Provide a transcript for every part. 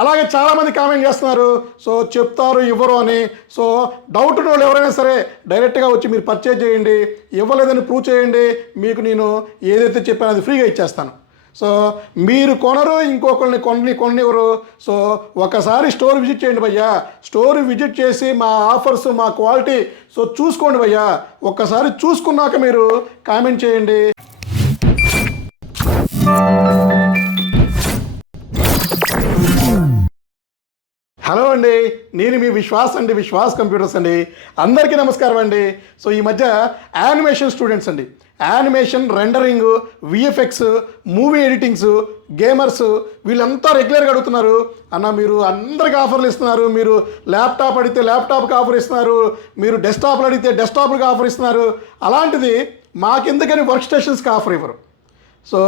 అలాగే చాలామంది కామెంట్ చేస్తున్నారు, సో చెప్తారు ఇవ్వరు అని. సో డౌట్ ఉన్న వాళ్ళు ఎవరైనా సరే డైరెక్ట్గా వచ్చి మీరు పర్చేజ్ చేయండి, ఇవ్వలేదని ప్రూవ్ చేయండి, మీకు నేను ఏదైతే చెప్పానో అది ఫ్రీగా ఇచ్చేస్తాను. సో మీరు కొనరు, ఇంకొకరిని కొననివ్వరు. సో ఒకసారి స్టోర్ విజిట్ చేయండి భయ్యా. స్టోర్ విజిట్ చేసి మా ఆఫర్స్, మా క్వాలిటీ సో చూసుకోండి భయ్యా. ఒక్కసారి చూసుకున్నాక మీరు కామెంట్ చేయండి. హలో అండి, నేను మీ విశ్వాస్ అండి, విశ్వాస్ కంప్యూటర్స్ అండి. అందరికీ నమస్కారం అండి. సో ఈ మధ్య యానిమేషన్ స్టూడెంట్స్ అండి, animation, rendering, VFX, movie editings, gamers వీళ్ళంతా రెగ్యులర్గా అడుగుతున్నారు, అన్న మీరు అందరికి ఆఫర్లు ఇస్తున్నారు, మీరు ల్యాప్టాప్ అడిగితే ల్యాప్టాప్కి ఆఫర్ ఇస్తున్నారు, మీరు డెస్క్టాప్లు అడిగితే డెస్క్టాప్కి ఆఫర్ ఇస్తున్నారు. అలాంటిది మాకెందుకని వర్క్ స్టేషన్స్కి ఆఫర్ ఇవ్వరు? సో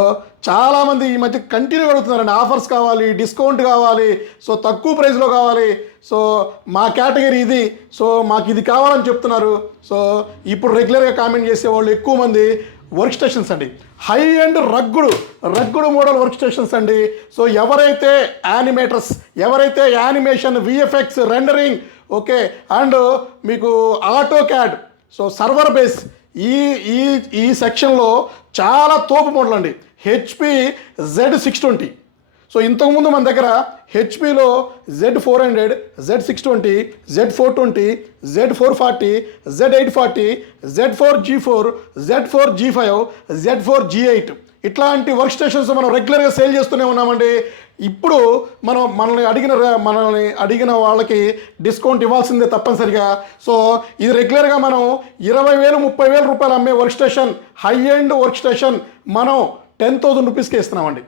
చాలామంది ఈ మధ్య కంటిన్యూ అడుగుతున్నారండి, ఆఫర్స్ కావాలి, డిస్కౌంట్ కావాలి, సో తక్కువ ప్రైస్లో కావాలి, సో మా కేటగిరీ ఇది, సో మాకు ఇది కావాలని చెప్తున్నారు. సో ఇప్పుడు రెగ్యులర్గా కామెంట్ చేసేవాళ్ళు ఎక్కువ మంది వర్క్ స్టేషన్స్ అండి, high end rugged model work stations అండి. సో ఎవరైతే యానిమేటర్స్, ఎవరైతే animation, VFX, rendering, okay, and మీకు auto cad, so server base, ఈ ఈ ఈ సెక్షన్లో చాలా తోపు మోడల్ అండి. HP Z620. సో ఇంతకుముందు మన దగ్గర హెచ్పిలో Z400, Z620, Z420, Z440, Z840, Z4G4, Z4G5, Z4G8 ఇట్లాంటి వర్క్ స్టేషన్స్ మనం రెగ్యులర్గా సేల్ చేస్తూనే ఉన్నామండి. ఇప్పుడు మనల్ని అడిగిన వాళ్ళకి డిస్కౌంట్ ఇవ్వాల్సిందే తప్పనిసరిగా. సో ఇది రెగ్యులర్గా మనం 20,000, 30,000 రూపాయలు అమ్మే work station, high end work station మనం 10,000 రూపీస్కి ఇస్తున్నామండి.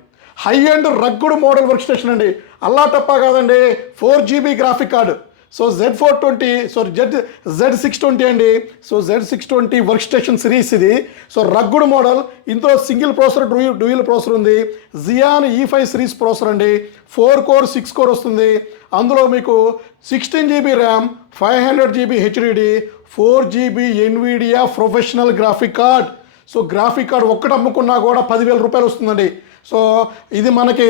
High end rugged model work station అండి, అల్లా తప్ప కాదండి. 4GB graphic card, so Z420, so Z620 అండి. So Z620 work station series ఇది. సో రగ్గుడు మోడల్, ఇందులో సింగిల్ ప్రాసెసర్, డ్యూయల్ ప్రాసెసర్ ఉంది. జియాన్ E5 సిరీస్ ప్రాసెసర్ అండి, 4 కోర్ 6 కోర్ వస్తుంది. అందులో మీకు 16GB RAM, 500GB HDD, 4GB NVIDIA professional graphic card. So graphic card ఒక్కటి అమ్ముకున్నా కూడా 10,000 రూపాయలు వస్తుందండి. సో ఇది మనకి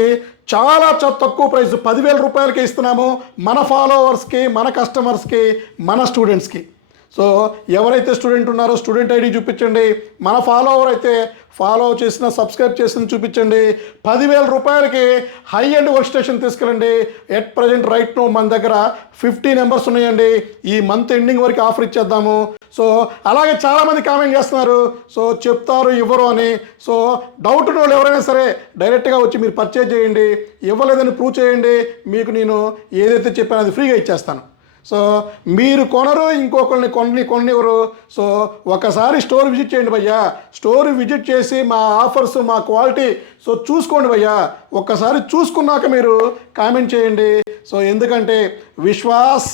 చాలా తక్కువ ప్రైస్, 10,000 రూపాయలకి ఇస్తున్నాము మన ఫాలోవర్స్కి, మన కస్టమర్స్కి, మన స్టూడెంట్స్కి. సో ఎవరైతే స్టూడెంట్ ఉన్నారో స్టూడెంట్ ఐడి చూపించండి, మన ఫాలోవర్ అయితే ఫాలో చేసిన, సబ్స్క్రైబ్ చేసిన చూపించండి. 10,000 రూపాయలకి హై అండ్ వర్క్ స్టేషన్ తీసుకెళ్ళండి. ఎట్ ప్రజెంట్ రైట్ నో మన దగ్గర 50 నెంబర్స్ ఉన్నాయండి. ఈ మంత్ ఎండింగ్ వరకు ఆఫర్ ఇచ్చేద్దాము. సో అలాగే చాలామంది కామెంట్ చేస్తున్నారు, సో చెప్తారు ఇవ్వరు అని. సో డౌట్ ఉన్న వాళ్ళు ఎవరైనా సరే డైరెక్ట్గా వచ్చి మీరు పర్చేజ్ చేయండి, ఇవ్వలేదని ప్రూవ్ చేయండి, మీకు నేను ఏదైతే చెప్పానో అది ఫ్రీగా ఇచ్చేస్తాను. సో మీరు కొనరు, ఇంకొకరిని కొననివ్వరు. సో ఒకసారి స్టోర్ విజిట్ చేయండి భయ్యా. స్టోర్ విజిట్ చేసి మా ఆఫర్స్, మా క్వాలిటీ సో చూసుకోండి భయ్యా. ఒక్కసారి చూసుకున్నాక మీరు కామెంట్ చేయండి. సో ఎందుకంటే విశ్వాస్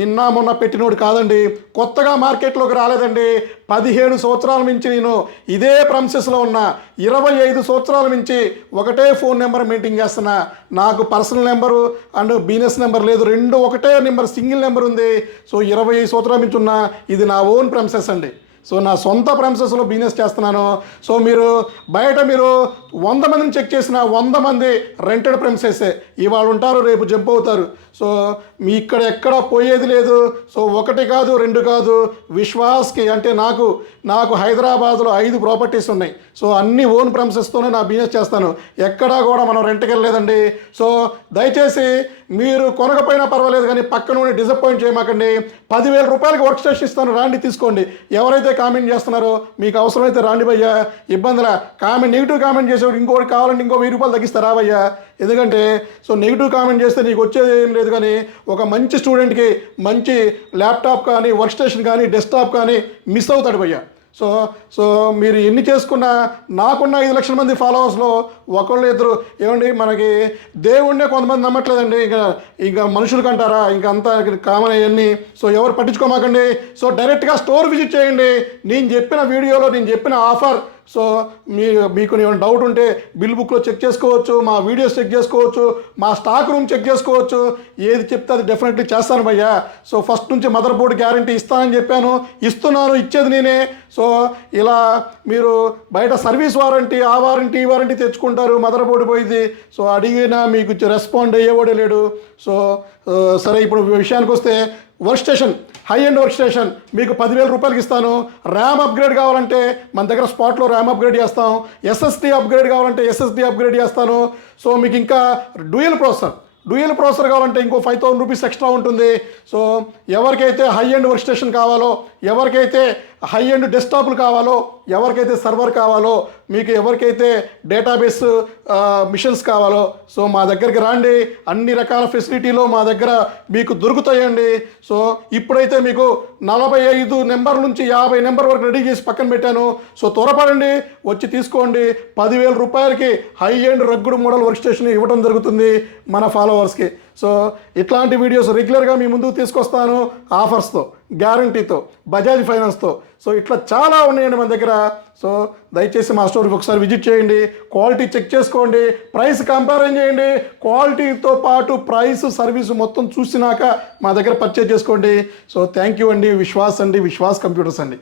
నిన్న మొన్న పెట్టినోడు కాదండి, కొత్తగా మార్కెట్లోకి రాలేదండి. 17 సంవత్సరాల నుంచి నేను ఇదే ప్రమిసెస్లో ఉన్నా. 25 సంవత్సరాల నుంచి ఒకటే ఫోన్ నెంబర్ మెయింటైన్ చేస్తున్నా. నాకు personal number and business number లేదు, రెండు ఒకటే నెంబర్, సింగిల్ నెంబర్ ఉంది. సో 25 సంవత్సరాల నుంచి ఉన్నా. ఇది నా ఓన్ ప్రమిసెస్ అండి. సో నా సొంత ప్రెమిసెస్లో బిజినెస్ చేస్తున్నాను. సో మీరు బయట 100 మందిని చెక్ చేసిన 100 మంది రెంటెడ్ ప్రెమిసెసే. ఇవాళ ఉంటారు, రేపు జంప్ అవుతారు. సో మీ ఇక్కడ ఎక్కడ పోయేది లేదు. సో 1 కాదు 2 కాదు, విశ్వాస్కి అంటే నాకు హైదరాబాద్లో 5 ప్రాపర్టీస్ ఉన్నాయి. సో అన్ని ఓన్ ప్రెమిసెస్తోనే నా బిజినెస్ చేస్తాను. ఎక్కడా కూడా మనం రెంట్కి వెళ్ళలేదండి. సో దయచేసి మీరు కొనకపోయినా పర్వాలేదు కానీ పక్క నుండి డిసప్పాయింట్ చేయమాకండి. 10,000 రూపాయలకి వర్క్ స్టేషన్ ఇస్తాను, రాండి తీసుకోండి. ఎవరైతే కామెంట్ చేస్తున్నారో మీకు అవసరమైతే రాండి భయ్యా, ఇబ్బందిలా. నెగిటివ్ కామెంట్ చేసేవాడు ఇంకోటి కావాలంటే ఇంకో 1000 రూపాయలు తగ్గిస్తారా భయ్యా? ఎందుకంటే సో నెగిటివ్ కామెంట్ చేస్తే నీకు వచ్చేది ఏం లేదు, కానీ ఒక మంచి స్టూడెంట్కి మంచి ల్యాప్టాప్ కానీ, వర్క్ స్టేషన్ కానీ, డెస్క్టాప్ కానీ మిస్ అవుతాడు భయ్యా. సో మీరు ఎన్ని చేసుకున్నా, నాకున్న 5 లక్షల మంది ఫాలోవర్స్లో ఒకళ్ళు ఇద్దరు ఏమండి, మనకి దేవుణ్ణే కొంతమంది నమ్మట్లేదండి. ఇంకా మనుషులు కంటారా, ఇంకా అంతా కామన్ అవన్నీ. సో ఎవరు పట్టించుకోమాకండి. సో డైరెక్ట్గా స్టోర్ విజిట్ చేయండి. నేను చెప్పిన వీడియోలో నేను చెప్పిన ఆఫర్ సో మీకు ఏమైనా డౌట్ ఉంటే బిల్ బుక్లో చెక్ చేసుకోవచ్చు, మా వీడియోస్ చెక్ చేసుకోవచ్చు, మా స్టాక్ రూమ్ చెక్ చేసుకోవచ్చు. ఏది చెప్తే అది డెఫినెట్లీ చేస్తాను భయ్యా. సో ఫస్ట్ నుంచి మదర్ బోర్డ్ గ్యారంటీ ఇస్తానని చెప్పాను, ఇస్తున్నాను, ఇచ్చేది నేనే. సో ఇలా మీరు బయట సర్వీస్ వారంటీ, ఆ వారంటీ, ఈ వారంటీ తెచ్చుకుంటారు, మదర్ బోర్డు పోయింది. సో అడిగినా మీకు రెస్పాండ్ అయ్యేవాడే లేడు. సో సరే, ఇప్పుడు విషయానికి వస్తే work station, high end work station మీకు 10,000 రూపాయలకి ఇస్తాను. ర్యామ్ అప్గ్రేడ్ కావాలంటే మన దగ్గర స్పాట్లో ర్యామ్ అప్గ్రేడ్ చేస్తాం. ఎస్ఎస్డి అప్గ్రేడ్ కావాలంటే ఎస్ఎస్డి అప్గ్రేడ్ చేస్తాను. సో మీకు ఇంకా డ్యూయల్ ప్రాసెసర్ కావాలంటే ఇంకో 5,000 రూపీస్ ఎక్స్ట్రా ఉంటుంది. సో ఎవరికైతే హై ఎండ్ వర్క్ స్టేషన్ కావాలో, ఎవరికైతే హై ఎండ్ డెస్క్టాప్లు కావాలో, ఎవరికైతే సర్వర్ కావాలో, మీకు ఎవరికైతే డేటాబేస్ మిషన్స్ కావాలో, సో మా దగ్గరికి రండి. అన్ని రకాల ఫెసిలిటీలో మా దగ్గర మీకు దొరుకుతాయండి. సో ఇప్పుడైతే మీకు 45 నెంబర్ నుంచి 50 నెంబర్ వరకు రెడీ చేసి పక్కన పెట్టాను. సో త్వరపడండి, వచ్చి తీసుకోండి. 10,000 రూపాయలకి high end rugged model work station ఇవ్వడం జరుగుతుంది మన ఫాలోవర్స్కి. సో ఇట్లాంటి వీడియోస్ రెగ్యులర్గా మీ ముందుకు తీసుకొస్తాను, ఆఫర్స్తో, గ్యారంటీతో, బజాజ్ ఫైనాన్స్తో. సో ఇట్లా చాలా ఉన్నాయండి మన దగ్గర. సో దయచేసి మా స్టోర్కి ఒకసారి విజిట్ చేయండి, క్వాలిటీ చెక్ చేసుకోండి, ప్రైస్ కంపారిజన్ చేయండి. క్వాలిటీతో పాటు ప్రైస్, సర్వీస్ మొత్తం చూసినాక మా దగ్గర పర్చేజ్ చేసుకోండి. సో థ్యాంక్ యూ అండి. విశ్వాస్ కంప్యూటర్స్ అండి.